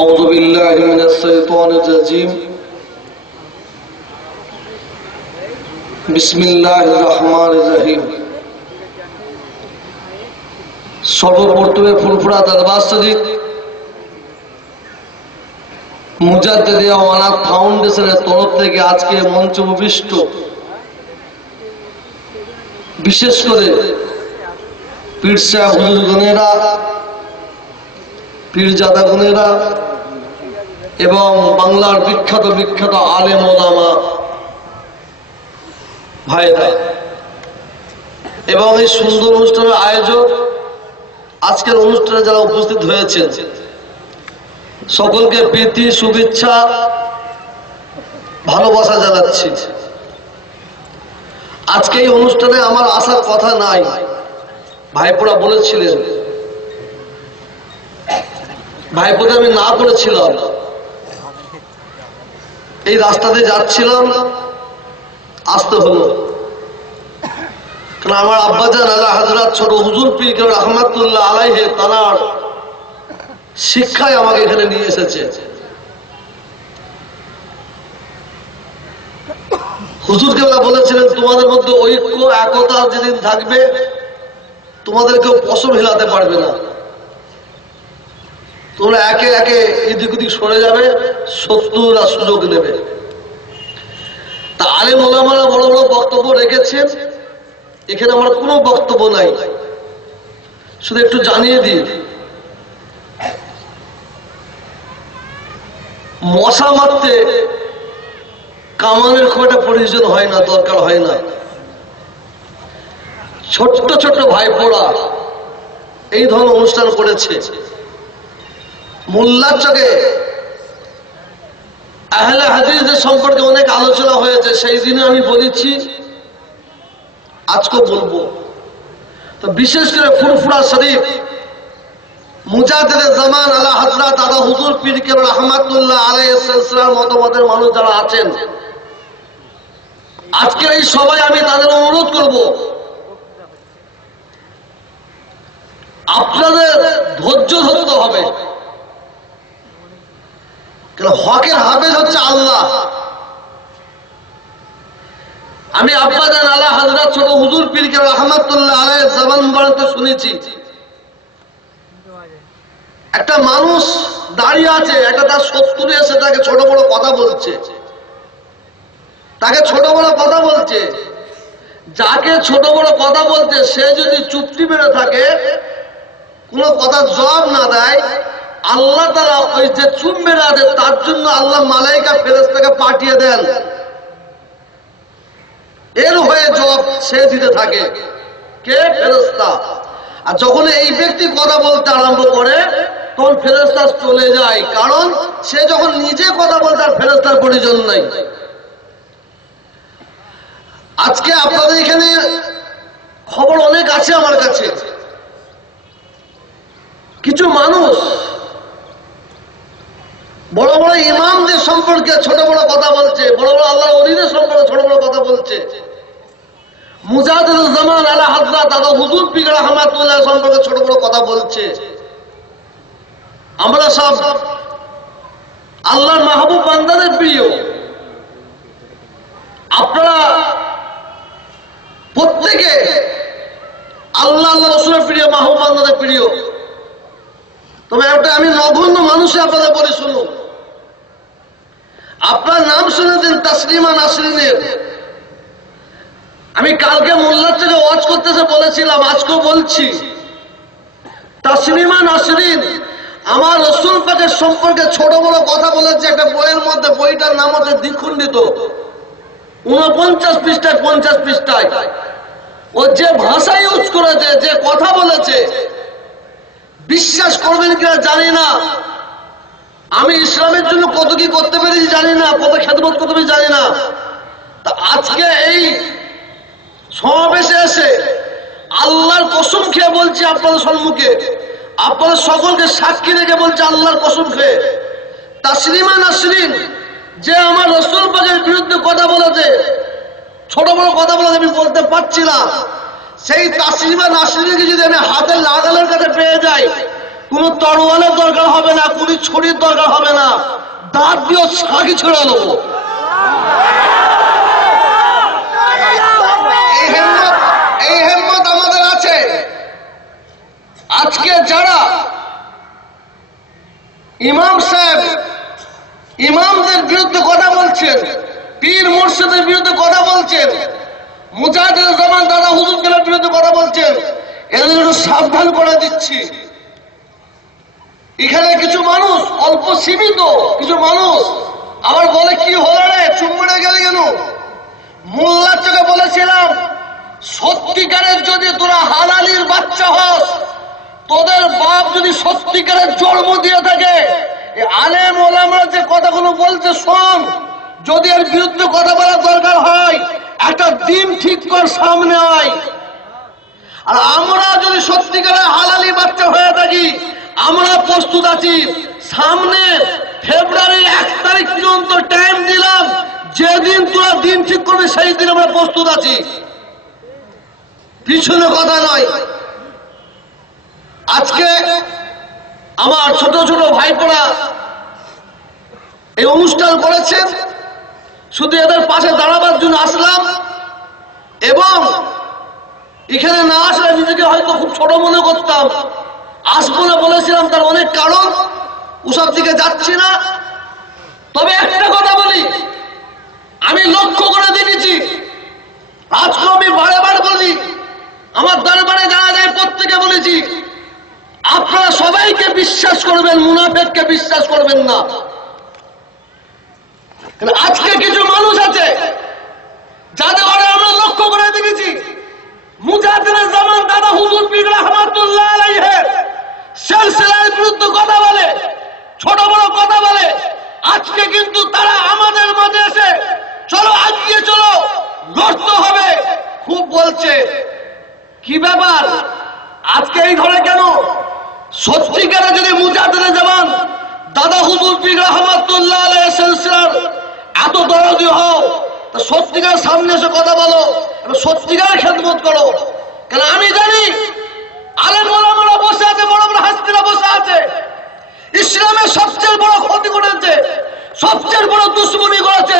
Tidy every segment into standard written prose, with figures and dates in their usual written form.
أعوذ بالله من الشيطان الرجيم بسم الله الرحمن الرحيم সর্বপ্রথমে ফুলফুরা দরবার শরীফ মুজাদ্দিদিয়া ওয়ানাত ফাউন্ডেশনের তরফ থেকে আজকে মঞ্চ উপবিষ্ট বিশেষ করে পীর সাহেব হুজুরগণেরা, পীরজাদাগণেরা এবং বাংলার বিখ্যাত বিখ্যাত আলেম ওলামা ভাইরা এবং এই সুন্দর অনুষ্ঠানের আয়োজক, আজকের অনুষ্ঠানে যারা উপস্থিত হয়েছেন সকলকে প্রীতি, শুভেচ্ছা, ভালোবাসা জানাচ্ছি। আজকে এই অনুষ্ঠানে আমার আসার কথা নাই, ভাইপোরা বলেছিলেন, ভাইপোদের আমি না করেছিলাম। এই রাস্তাতে যাচ্ছিলাম, আসতে হলো, কারণ আমার আব্বাজান আল্লাহ হযরত ছোট হুজুর পীর রহমাতুল্লাহ আলাইহি তার শিক্ষায় আমাকে এখানে নিয়ে এসেছে। হুজুর কেবলা বলেছিলেন, তোমাদের মধ্যে ঐক্য একতা যেদিন থাকবে তোমাদের কেউ পশম হিলাতে পারবে না, তোমরা একে একে এদিক ওদিক সরে যাবে, শত্রুরা সুযোগ নেবে। তা আলেম ওলামারা বড় বড় বক্তব্য রেখেছেন, এখানে আমার কোনো বক্তব্য নাই, শুধু একটু জানিয়ে দিই, মশা মারতে কামানের খুব একটা প্রয়োজন হয় না, দরকার হয় না। ছোট্ট ছোট্ট ভাইপোরা এই ধরনের অনুষ্ঠান করেছে। মোল্লার চকে আহলে হাদিসদের সম্পর্কে অনেক আলোচনা হয়েছে, সেই দিনে আমি বলেছি, আজকেও বলবো। তো বিশেষ করে ফুরফুরা শরীফ মুজাদ্দিদে জামান আলা হযরত আদা হুজুর পীর কেবলা রহমাতুল্লাহ আলাইহিস সালাম মতবাদের মানুষ যারা আছেন, আজকে এই সবাই আমি তাদের অনুরোধ করব, আপনাদের ধৈর্য ধরতে হবে, কারণ হকের হাফেজ হচ্ছে আল্লাহ। আমি আব্বাজান আলা হযরত ছোট হুজুর পীর কেবলা রহমাতুল্লাহ আলাইহিস জামান মুবারকে শুনেছি, একটা মানুষ দাঁড়িয়ে আছে, একটা তার শত্রু এসে তাকে ছোট বড় কথা বলছে, তাকে ছোট বড় কথা বলছে। যাকে ছোট বড় কথা বলছে সে যদি চুপটি মেরে থাকে, কোনো কথার জবাব না দেয়, আল্লাহ তাআলা ওই যে চুপ মেরে আছে তার জন্য আল্লাহ মালাইকা ফেরেশতাকে পাঠিয়ে দেন, এর হয়ে জবাব সে দিতে থাকে। কে? ফেরেশতা। আর যখন এই ব্যক্তি কথা বলতে আরম্ভ করে তখন ফেরেশতা চলে যায়, কারণ সে যখন নিজে কথা বলতে আর ফেরেশতার প্রয়োজন নাই। আজকে আপনাদের এখানে খবর অনেক আছে আমার কাছে, কিছু মানুষ বড় বড় ইমামদের সম্পর্কে ছোট বড় কথা বলছে, বড় বড় আল্লাহর ওলিদের সম্পর্কে ছোট বড় কথা বলছে, মুজাদ্দিদুল জামান আলা হযরত আদা হুজুর পীর রহমাতুল্লাহ সম্পর্কে ছোট বড় কথা বলছে। আমরা সব আল্লাহর মাহবুব বান্দাদের প্রিয়, আপনারা প্রত্যেকে আল্লাহ আল্লাহ রাসূলের প্রিয়, মাহবুব বান্দাদের প্রিয়। তবে একটা আমি নগণ্য মানুষে আপনাদের বলি, শুনুন, আপনার নাম শুনেছেন তাসলিমা নাসরিনের। আমি কালকে মোল্লার থেকে ওয়াজ করতেছে বলেছিলাম, আজকেও বলছি, তাসলিমা নাসরিন আমার রাসূল পাকের সম্পর্কে ছোট বড় কথা বলেছে একটা বইয়ের মধ্যে। বইটার নাম হচ্ছে দ্বিখণ্ডিত, 49 পৃষ্ঠায় 50 পৃষ্ঠায়। ও যে ভাষা ইউজ করেছে, যে কথা বলেছে, বিশ্বাস করবেন কিনা জানি না, আমি ইসলামের জন্য কত কি করতে পেরেছি জানি না, কত খেদমত করতে পেরেছি জানি না। তা আজকে এই সমাবেশে এসে আল্লাহর কসম খেয়ে বলছি আপনাদের সম্মুখে, আপনাদের সকলকে সাক্ষী রেখে বলছে আল্লাহর কসম খেয়ে, তাসলিমা নাসরিন যে আমার রাসূল পাকের বিরুদ্ধে কথা বলেছে, ছোট বড় কথা বলেছে, আমি বলতে পারছি না, সেই তাসলিমা নাসরিনকে যদি আমি হাতের লাগালের কাছে পেয়ে যাই কোন তরোয়ালের দরকার হবে না, কোন ছুরির দরকার হবে না, দাঁত দিয়ে ছাগি ছেড়ে দেবো। এই হিম্মত আমাদের আছে। আজকে যারা ইমাম সাহেব ইমামদের বিরুদ্ধে কথা বলছেন, পীর মুর্শিদের বিরুদ্ধে কথা বলছেন, মুজাহিদুল জামান দাদা হুজুরদের বিরুদ্ধে কথা বলছেন, এদের একটু সাবধান করে দিচ্ছি। এখানে কিছু মানুষ, অল্প সীমিত কিছু মানুষ আবার বলে, কি হলো রে, চুম্বড়ে গেলে কেন? মোল্লার চোখে বলেছিলাম, সত্যিকারের যদি তোরা হালালির বাচ্চা হস, তোদের বাপ যদি সত্যিকারের জন্ম দিয়ে থাকে, আলেম ওলামারা যে কথাগুলো বলছে শোন, যদি এর বিরুদ্ধে কথা বলার দরকার হয় একটা দিন ঠিক কর, সামনে আয়। আর আমরা যদি সত্যিকারের হালালি বাচ্চা হয়ে থাকি, আমরা প্রস্তুত আছি। সামনে ফেব্রুয়ারির 1 তারিখ পর্যন্ত টাইম দিলাম, যেদিন তোরা দিন ঠিক করবে সেই দিন আমরা প্রস্তুত আছি, পিছনে কথা নয়। আজকে আমার ছোট ছোট ভাইপোরা এই অনুষ্ঠান করেছেন, শুধু এদের পাশে দাঁড়াবার জন্য আসলাম। এবং এখানে না আসলে নিজেকে হয়তো খুব ছোট মনে করতাম, আসবো না বলেছিলাম, তার অনেক কারণ, ওসব দিকে যাচ্ছি না। তবে একটা কথা বলি, আমি লক্ষ্য করে দেখেছি, আজকে আমি বারে বারে বলি, আমার দরবারে যারা যায় প্রত্যেকে বলেছি, আপনারা সবাইকে বিশ্বাস করবেন, মুনাফিককে বিশ্বাস করবেন না। আজকে কিছু মানুষ আছে যাদের বারে আমরা লক্ষ্য করে দেখেছি, মুজাহিদুল জামান দাদা হুজুর পীর রাহমাতুল্লাহ আলাইহির সিলসিলার বিরুদ্ধে কথা বলে, ছোট বড় কথা বলে। আজকে কিন্তু তারা আমাদের মাঝে এসে চলো আগিয়ে চলো, লড়তে হবে খুব বলছে। কি ব্যাপার আজকে এই ধরে কেন? সত্যিকারে যদি মুজাহিদুল জামান দাদা হুজুর পীর রাহমাতুল্লাহ আলাইহির সিলসিলার এত দরদি হও, তা সত্যিকার সামনে এসে কথা বলো, সত্যিকার খেদমত করো। কারণ আমি জানি আলেম ওলামারা বসে আছে, বড় বড় হাস্তিরা বসে আছে, ইসলামের সবচেয়ে বড় ক্ষতি করেছে, সবচেয়ে বড় দুশ্মনী করেছে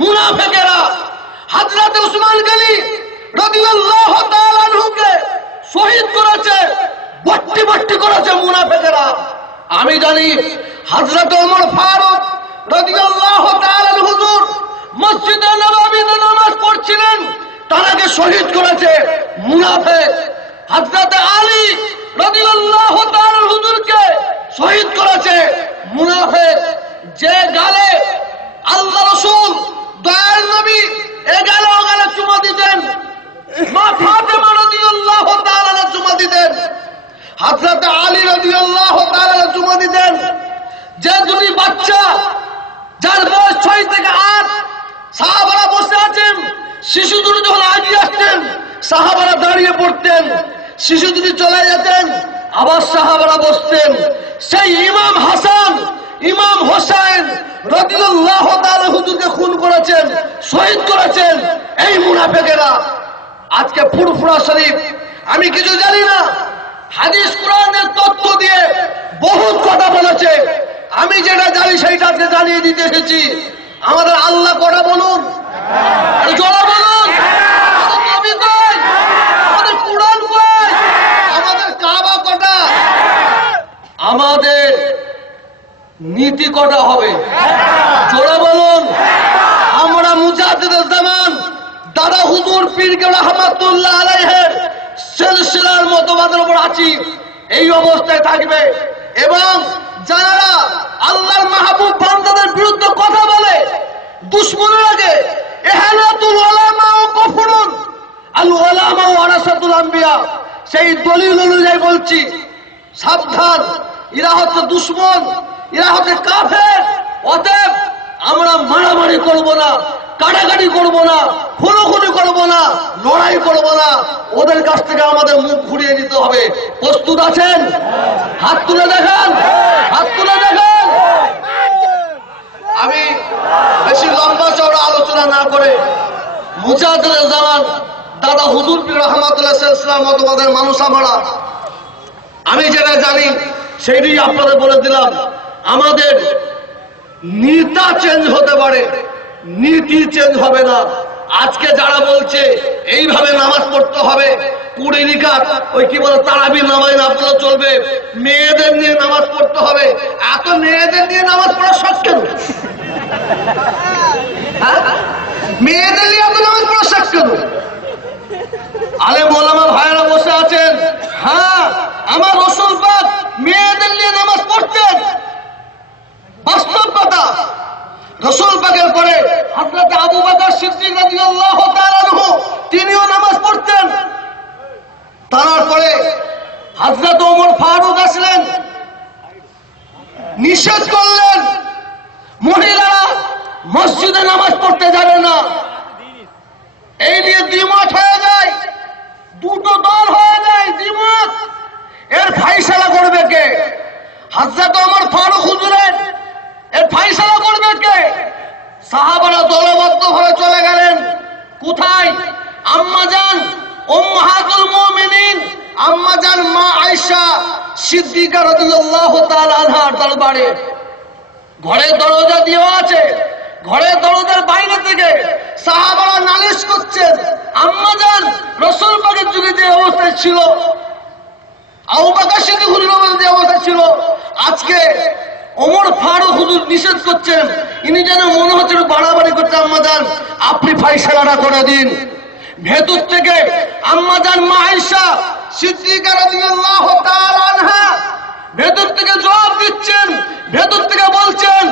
মুনাফিকেরা। হযরত উসমান গনি রাদিয়াল্লাহু তাআলা আনহুকে শহীদ করেছে, বট্টি বট্টি করেছে মুনাফিকেরা। আমি জানি হযরত ওমর ফারুক রাদিয়াল্লাহু তাআলা হুজুর মসজিদে নববীতে নামাজ পড়ছিলেন, তারাকে শহীদ করেছে মুনাফিক। হযরত আলী রাদিয়াল্লাহু তাআলা হুজুরকে শহীদ করেছে মুনাফিক। যে গালে আল্লাহ রাসূল দয়াল নবী এ গালে ও গালে চুমা দিতেন, মা ফাতেমা রাদিয়াল্লাহু তাআলা চুমা দিতেন, হযরত আলী রাদিয়াল্লাহু তাআলা চুমা দিতেন। যে দুটি বাচ্চা যার বয়স 6 থেকে 8, সাহাবারা বসে আছেন, শিশু দুটি যখন আগিয়ে আসতেন সাহাবারা দাঁড়িয়ে পড়তেন, শিশু দুটি চলে যেতেন আবার সাহাবারা বসতেন। সেই ইমাম হাসান ইমাম হোসেন রাদিয়াল্লাহু তাআলা হুজুরকে খুন করেছেন, শহীদ করেছেন এই মুনাফিকেরা। আজকে ফুরফুরা শরীফ আমি কিছু জানি না, হাদিস কোরআনের তথ্য দিয়ে বহুত কথা বলেছে, আমি যেটা জানি সেইটা আজকে জানিয়ে দিতে এসেছি। আমাদের আল্লাহ কটা বলুন, জোরে বলুন, নবী কই, আমাদের কুরআন কই, আমাদের কাবা কটা, আমাদের নীতি কটা হবে, জোরে বলুন। আমরা মুজাহিদুল জামান দাদা হুজুর পীর রাহমাতুল্লাহ আলাইহির সিলসিলার মতবাদের উপর আছি, এই অবস্থায় থাকবে। এবং যারা আল্লাহর মাহবুব বান্দাদের বিরুদ্ধে কথা বলে, দুশমনের আগে ইহানাতুল উলামা ও কুফরুন আল উলামা ওয়ারাসাতুল আম্বিয়া, সেই দলিল অনুযায়ী বলছি সাবধান, এরা হচ্ছে দুশমন, এরা হচ্ছে কাফের। অতএব আমরা মারামারি করব না, কাটাকাটি করব না, খুনোখুনি করব না, লড়াই করব না, ওদের কাছ থেকে আমাদের মুখ ঘুরিয়ে নিতে হবে। প্রস্তুত আছেন? হাত তুলে দেখান, হাত তুলে দেখান। আমি বেশি লম্বা চওড়া আলোচনা না করে মুজাহিদুল জামান দাদা হুজুর পীর রাহমাতুল্লাহ ইসলাম মতবাদের মানুষ আমরা, আমি যেটা জানি সেইটি আপনাদের বলে দিলাম। আমাদের নেতা চেঞ্জ হতে পারে, নীতি চেঞ্জ হবে না। আজকে যারা বলছে এইভাবে নামাজ পড়তে হবে, 20 রিকাত ওই কি বলে তারাবির নামাজ না পড়লে চলবে, মেয়েদের নিয়ে নামাজ পড়তে হবে, এত মেয়েদের নিয়ে নামাজ পড়া শখ কেন? মেয়েদের নিয়ে এত নামাজ পড়া শখ কেন? আলেম ওলামা ভাইরা বসে আছেন, হ্যাঁ আমার রাসূল পাক মেয়েদের নিয়ে নামাজ পড়তেন, বাস্তব কথা। রাসূল পাকের পরে হযরত আবু বকর সিদ্দিক রাদিয়াল্লাহু তাআলা আনহু তিনিও নামাজ পড়তেন। তারপরে হযরত ওমর ফারুক আসলেন, নিষেধ করলেন মহিলারা মসজিদে নামাজ পড়তে যাবে না। এই নিয়ে দ্বিমত হয়ে যায়, দুটো দল হয়ে যায়, দ্বিমত। এর ফাইসালা করবে কে? হযরত ওমর ফারুক হুজুরের এর ফাইসালা করবে কে? সাহাবারা দলবদ্ধ হয়ে চলে গেলেন কোথায়? আম্মাজান উম্মাহাতুল মুমিনিন আম্মাজান মা আয়েশা সিদ্দিকা রাদিয়াল্লাহু তাআলা আনহার দরবারে। ঘরে দরজা দেওয়া আছে, ঘরের দরজার বাইরে থেকে সাহাবারা নালিশ করছেন, আম্মাজান রাসূল পাকের যুগে যে অবস্থা ছিল, আবু বকর সিদ্দিক হুজুরের যে অবস্থা ছিল, আজকে ওমর ফারুক হুজুর নিষেধ করছেন। ইনি যেন মনে হচ্ছে বাড়াবাড়ি করছে। আম্মাজান আপনি ফাইসালাটা করে দিন। ভেতর থেকে আম্মাজান মা আয়েশা সিদ্দিকা রাদিয়াল্লাহু তাআলা আনহা ভেতর থেকে জবাব দিচ্ছেন, ভেতর থেকে বলছেন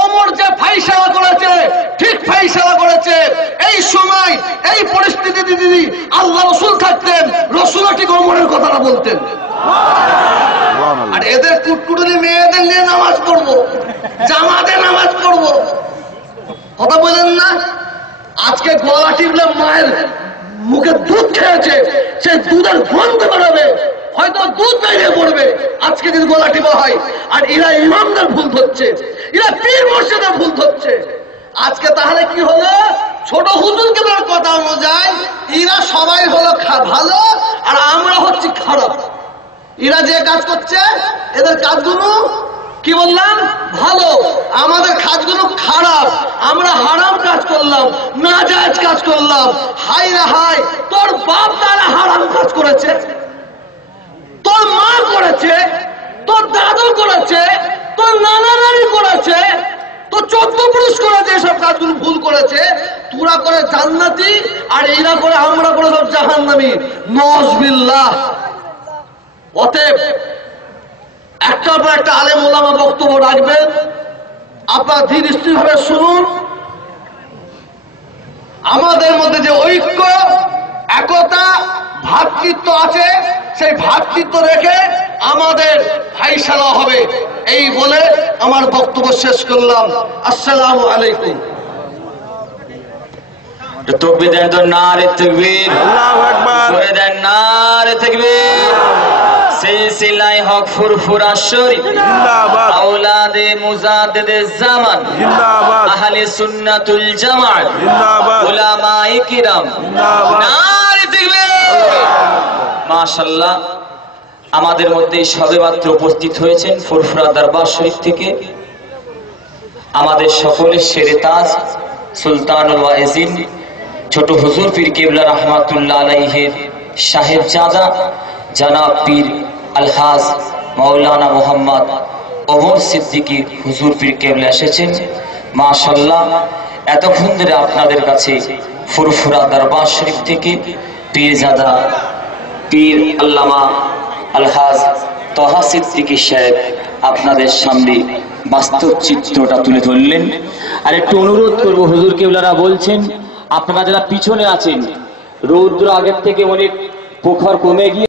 ওমর যে ফাইসালা করেছে ঠিক ফাইসালা করেছে। এই সময় এই পরিস্থিতিতে যদি আল্লাহ রাসূল থাকতেন, রাসূলও ঠিক ওমরের কথাটা বলতেন। আর এদের কুটকুটুনি মেয়েদের নিয়ে নামাজ পড়বো, জামাতে নামাজ পড়বো, কথা বলেন না? আজকে গলা টিপলে মায়ের মুখে দুধ খেয়েছে, সে দুধের গন্ধ বেরোবে, হয়তো দুধ বেরিয়ে পড়বে আজকে যদি গলা টিপা হয়। আর এরা ইমামদের ভুল ধরছে, এরা পীর মুর্শিদের ভুল ধরছে। আজকে তাহলে কি হলো? ছোট হুজুরকে কথা অনুযায়ী এরা সবাই হলো ভালো আর আমরা হচ্ছি খারাপ। এরা যে কাজ করছে এদের কাজগুলো কি বললাম ভালো, আমাদের কাজগুলো খারাপ। আমরা হারাম কাজ করলাম, নাজায়েজ কাজ করলাম। হাই রে হাই, তোর বাপ দাদা হারাম কাজ করেছে, তোর মা করেছে, তোর দাদু করেছে, তোর নানা নানি করেছে, তোর 14 পুরুষ করেছে, এসব কাজগুলো ভুল করেছে। তোরা করে জান্নাতি আর এরা করে আমরা করে সব জাহান্নামী। নাউযুবিল্লাহ। অতএব একটার পর একটা আলেম ওলামা বক্তব্য রাখবেন, আপনারা ধীর স্থির ভাবে শুনুন। আমাদের মধ্যে যে ঐক্য, একতা, ভ্রাতৃত্ব আছে, সেই ভ্রাতৃত্ব রেখে আমাদের ফাইসালা হবে। এই বলে আমার বক্তব্য শেষ করলাম। আসসালামু আলাইকুম। তকবীর দেন তো, নারে তাকবীর, আল্লাহু আকবার, করে দেন নারে তাকবীর। সিলসিলায়ে হক ফুরফুরা শরীফ জিন্দাবাদ, আওলাদে মুজাদ্দিদে জামান জিন্দাবাদ, আহলে সুন্নাতুল জামাত জিন্দাবাদ, উলামায়ে কিরাম জিন্দাবাদ, নারে তাকবীর। মাশাআল্লাহ, আমাদের মধ্যে সবেমাত্র উপস্থিত হয়েছেন ফুরফুরা দরবার শরীফ থেকে আমাদের সকলের শেরে তাজ সুলতানুল ওয়াইজিন ছোট হুজুর পীর কিবলা রাহমাতুল্লাহ আলাইহির সাহেবজাদা জনাব পীর আলহাজ মাওলানা মোহাম্মদ ওমর সিদ্দিকী হুজুর পীর কিবলা এসেছেন। মাশাআল্লাহ, এতক্ষণ ধরে আপনাদের কাছে ফুরফুরা দরবার শরীফ থেকে পীরজাদা পীর আল্লামা আলহাজ তহা সিদ্দিকী সাহেব আপনাদের সামনে বাস্তব চিত্রটা তুলে ধরলেন। আর একটু অনুরোধ করব, হুজুর কিবলারা বলছেন আপনারা যারা পিছনে আছেন, রৌদ্র আগের থেকে অনেক প্রখর কমে গিয়ে